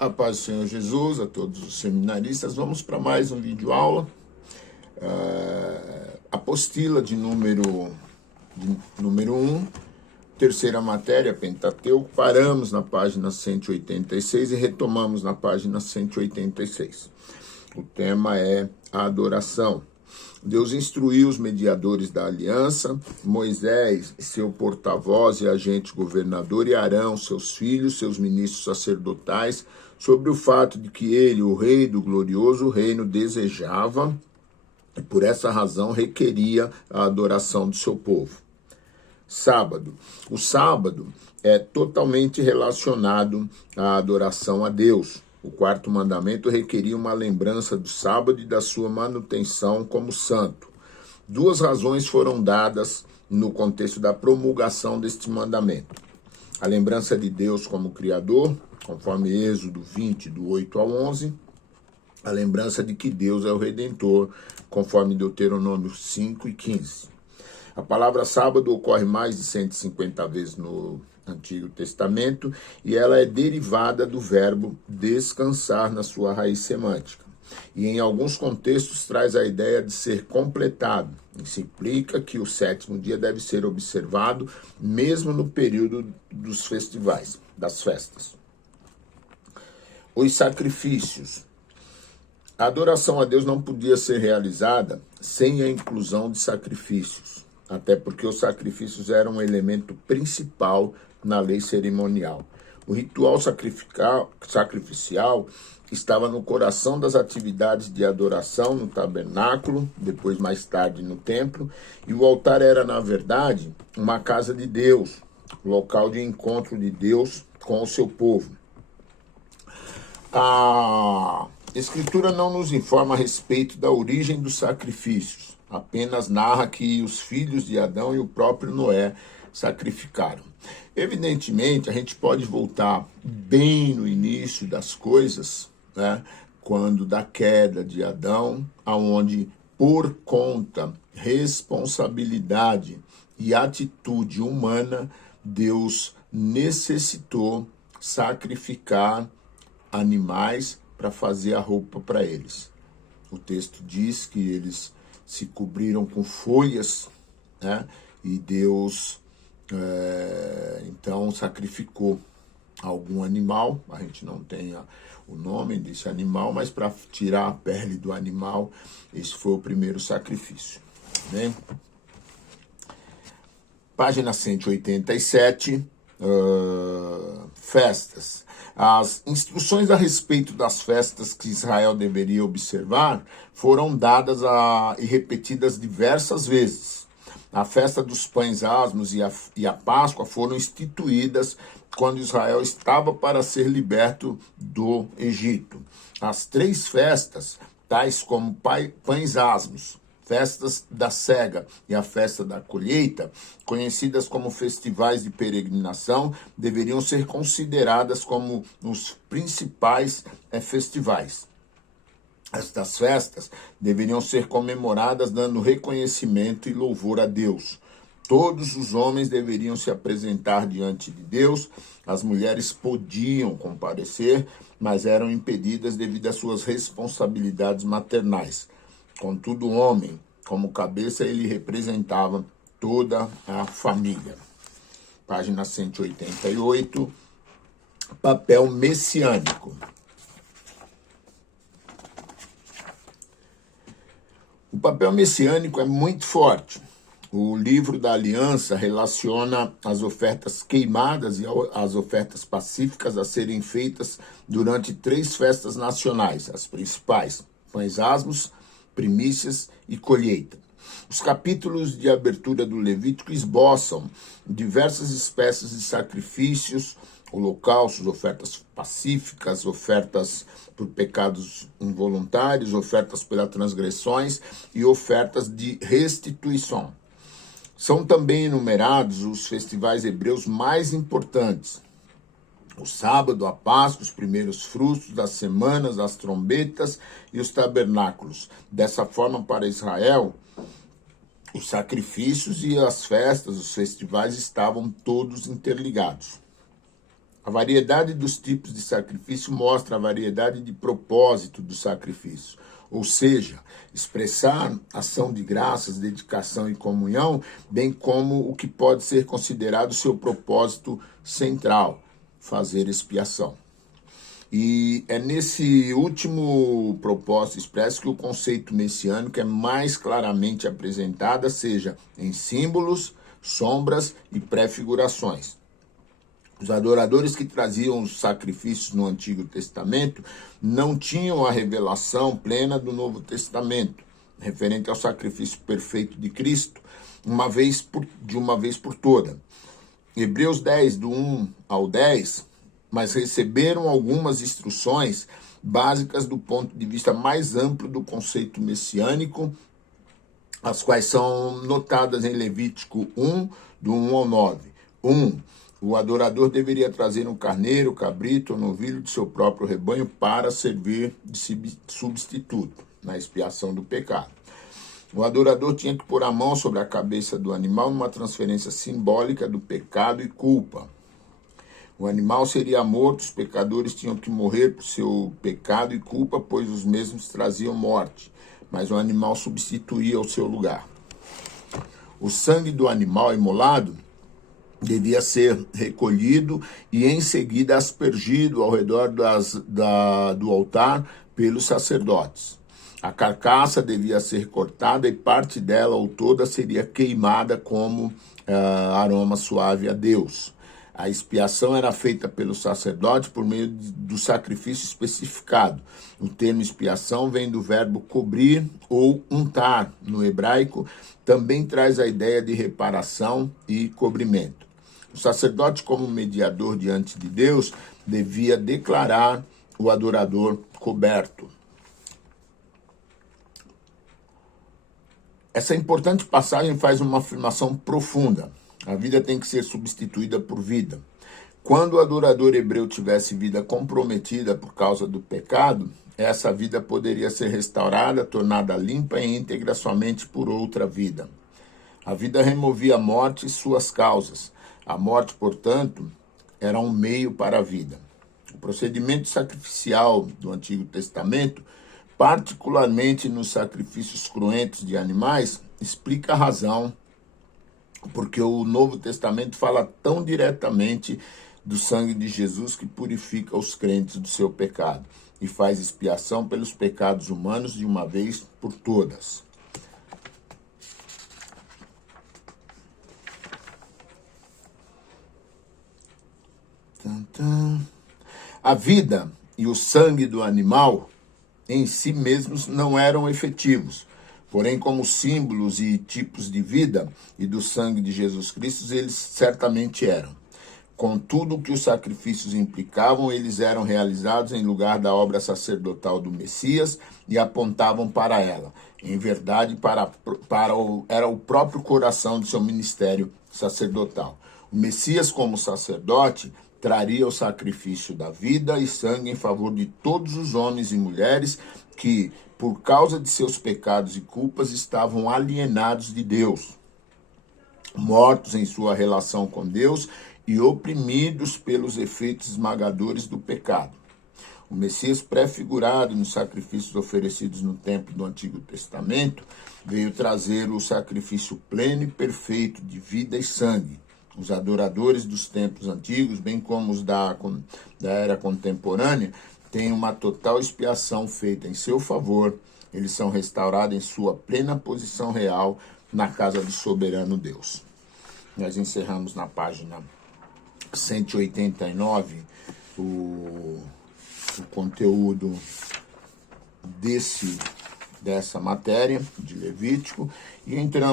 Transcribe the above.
A paz do Senhor Jesus, a todos os seminaristas. Vamos para mais um vídeo aula. Apostila de número 1, terceira matéria, Pentateuco. Paramos na página 186 e retomamos na página 186. O tema é a adoração. Deus instruiu os mediadores da aliança, Moisés, seu porta-voz e agente governador, e Arão, seus filhos, seus ministros sacerdotais, sobre o fato de que ele, o rei do glorioso reino, desejava e por essa razão requeria a adoração do seu povo. Sábado. O sábado é totalmente relacionado à adoração a Deus. O quarto mandamento requeria uma lembrança do sábado e da sua manutenção como santo. Duas razões foram dadas no contexto da promulgação deste mandamento. A lembrança de Deus como Criador, conforme Êxodo 20, do 8 ao 11. A lembrança de que Deus é o Redentor, conforme Deuteronômio 5 e 15. A palavra sábado ocorre mais de 150 vezes no Antigo Testamento e ela é derivada do verbo descansar na sua raiz semântica. E em alguns contextos traz a ideia de ser completado. Isso implica que o sétimo dia deve ser observado mesmo no período dos festivais, das festas. Os sacrifícios. A adoração a Deus não podia ser realizada sem a inclusão de sacrifícios, até porque os sacrifícios eram um elemento principal na lei cerimonial. O ritual sacrificial estava no coração das atividades de adoração no tabernáculo, depois mais tarde no templo, e o altar era, na verdade, uma casa de Deus, local de encontro de Deus com o seu povo. A Escritura não nos informa a respeito da origem dos sacrifícios, apenas narra que os filhos de Adão e o próprio Noé sacrificaram. Evidentemente, a gente pode voltar bem no início das coisas, né, quando da queda de Adão, aonde por conta, responsabilidade e atitude humana, Deus necessitou sacrificar animais para fazer a roupa para eles. O texto diz que eles se cobriram com folhas, né, e Deus então sacrificou algum animal. A gente não tem o nome desse animal, mas para tirar a pele do animal, esse foi o primeiro sacrifício, né? Página 187, festas. As instruções a respeito das festas que Israel deveria observar foram dadas e repetidas diversas vezes. A festa dos pães asmos e a Páscoa foram instituídas quando Israel estava para ser liberto do Egito. As três festas, tais como pães asmos, festas da cega e a festa da colheita, conhecidas como festivais de peregrinação, deveriam ser consideradas como os principais festivais. Estas festas deveriam ser comemoradas dando reconhecimento e louvor a Deus. Todos os homens deveriam se apresentar diante de Deus, as mulheres podiam comparecer, mas eram impedidas devido às suas responsabilidades maternais. Contudo, o homem, como cabeça, ele representava toda a família. Página 188, papel messiânico. O papel messiânico é muito forte. O livro da aliança relaciona as ofertas queimadas e as ofertas pacíficas a serem feitas durante 3 festas nacionais, as principais: pães asmos, primícias e colheita. Os capítulos de abertura do Levítico esboçam diversas espécies de sacrifícios, holocaustos, ofertas pacíficas, ofertas por pecados involuntários, ofertas pelas transgressões e ofertas de restituição. São também enumerados os festivais hebreus mais importantes: o sábado, a Páscoa, os primeiros frutos das semanas, as trombetas e os tabernáculos. Dessa forma, para Israel, os sacrifícios e as festas, os festivais estavam todos interligados. A variedade dos tipos de sacrifício mostra a variedade de propósito do sacrifício. Ou seja, expressar ação de graças, dedicação e comunhão, bem como o que pode ser considerado seu propósito central, fazer expiação. E é nesse último propósito expresso que o conceito messiânico é mais claramente apresentado, seja em símbolos, sombras e prefigurações. Os adoradores que traziam os sacrifícios no Antigo Testamento não tinham a revelação plena do Novo Testamento, referente ao sacrifício perfeito de Cristo, de uma vez por toda. Hebreus 10, do 1 ao 10, mas receberam algumas instruções básicas do ponto de vista mais amplo do conceito messiânico, as quais são notadas em Levítico 1, do 1 ao 9. 1. O adorador deveria trazer um carneiro, cabrito ou novilho de seu próprio rebanho para servir de substituto na expiação do pecado. O adorador tinha que pôr a mão sobre a cabeça do animal numa transferência simbólica do pecado e culpa. O animal seria morto, os pecadores tinham que morrer por seu pecado e culpa, pois os mesmos traziam morte, mas o animal substituía o seu lugar. O sangue do animal imolado devia ser recolhido e em seguida aspergido ao redor do altar pelos sacerdotes. A carcaça devia ser cortada e parte dela ou toda seria queimada como aroma suave a Deus. A expiação era feita pelo sacerdote por meio do sacrifício especificado. O termo expiação vem do verbo cobrir ou untar, no hebraico, também traz a ideia de reparação e cobrimento. O sacerdote, como mediador diante de Deus, devia declarar o adorador coberto. Essa importante passagem faz uma afirmação profunda. A vida tem que ser substituída por vida. Quando o adorador hebreu tivesse vida comprometida por causa do pecado, essa vida poderia ser restaurada, tornada limpa e íntegra somente por outra vida. A vida removia a morte e suas causas. A morte, portanto, era um meio para a vida. O procedimento sacrificial do Antigo Testamento, particularmente nos sacrifícios cruentos de animais, explica a razão porque o Novo Testamento fala tão diretamente do sangue de Jesus que purifica os crentes do seu pecado e faz expiação pelos pecados humanos de uma vez por todas. A vida e o sangue do animal em si mesmos não eram efetivos. Porém, como símbolos e tipos de vida e do sangue de Jesus Cristo, eles certamente eram. Contudo, o que os sacrifícios implicavam, eles eram realizados em lugar da obra sacerdotal do Messias e apontavam para ela. Em verdade, era o próprio coração de seu ministério sacerdotal. O Messias, como sacerdote, traria o sacrifício da vida e sangue em favor de todos os homens e mulheres que, por causa de seus pecados e culpas, estavam alienados de Deus, mortos em sua relação com Deus e oprimidos pelos efeitos esmagadores do pecado. O Messias, prefigurado nos sacrifícios oferecidos no templo do Antigo Testamento, veio trazer o sacrifício pleno e perfeito de vida e sangue. Os adoradores dos templos antigos, bem como os da era contemporânea, têm uma total expiação feita em seu favor. Eles são restaurados em sua plena posição real na casa do soberano Deus. Nós encerramos na página 189 o conteúdo dessa matéria de Levítico e entramos